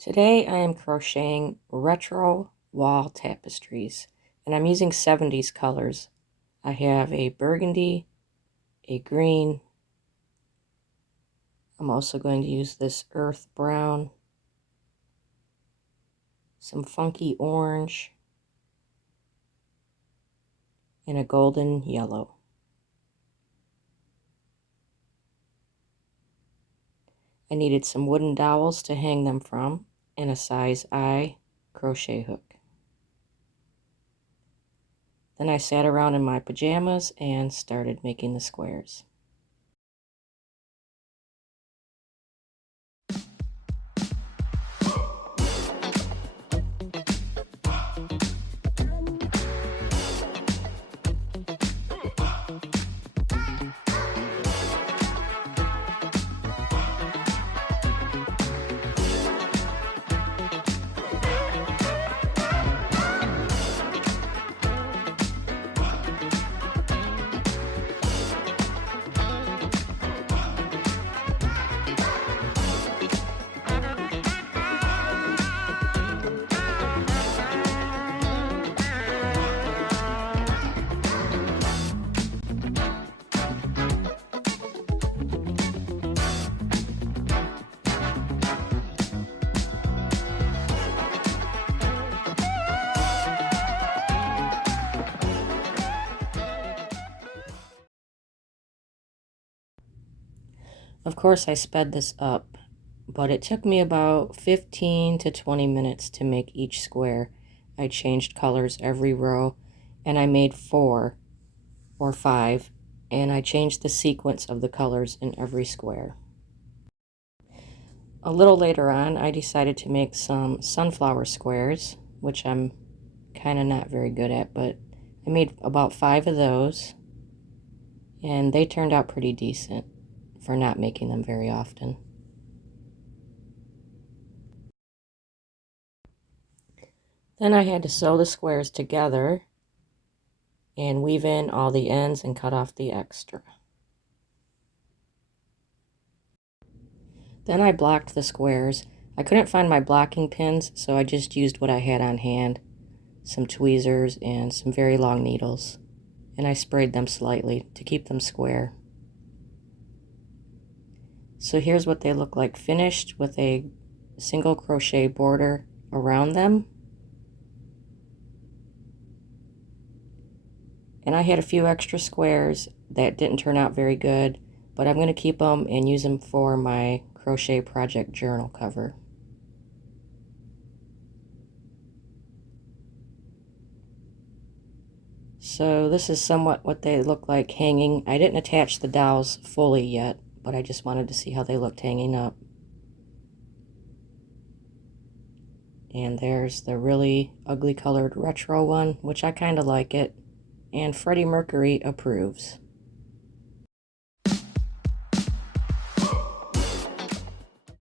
Today I am crocheting retro wall tapestries, and I'm using 70s colors. I have a burgundy, a green. I'm also going to use this earth brown, some funky orange, and a golden yellow. I needed some wooden dowels to hang them from and a size I crochet hook. Then I sat around in my pajamas and started making the squares. Of course, I sped this up, but it took me about 15 to 20 minutes to make each square. I changed colors every row, and I made 4 or 5, and I changed the sequence of the colors in every square. A little later on, I decided to make some sunflower squares, which I'm kind of not very good at, but I made about 5 of those, and they turned out pretty decent for not making them very often. Then I had to sew the squares together and weave in all the ends and cut off the extra. Then I blocked the squares. I couldn't find my blocking pins, so I just used what I had on hand, some tweezers and some very long needles, and I sprayed them slightly to keep them square. So here's what they look like finished with a single crochet border around them. And I had a few extra squares that didn't turn out very good, but I'm going to keep them and use them for my crochet project journal cover. So this is somewhat what they look like hanging. I didn't attach the dowels fully yet, but I just wanted to see how they looked hanging up. And there's the really ugly colored retro one, which I kind of like it, and Freddie Mercury approves.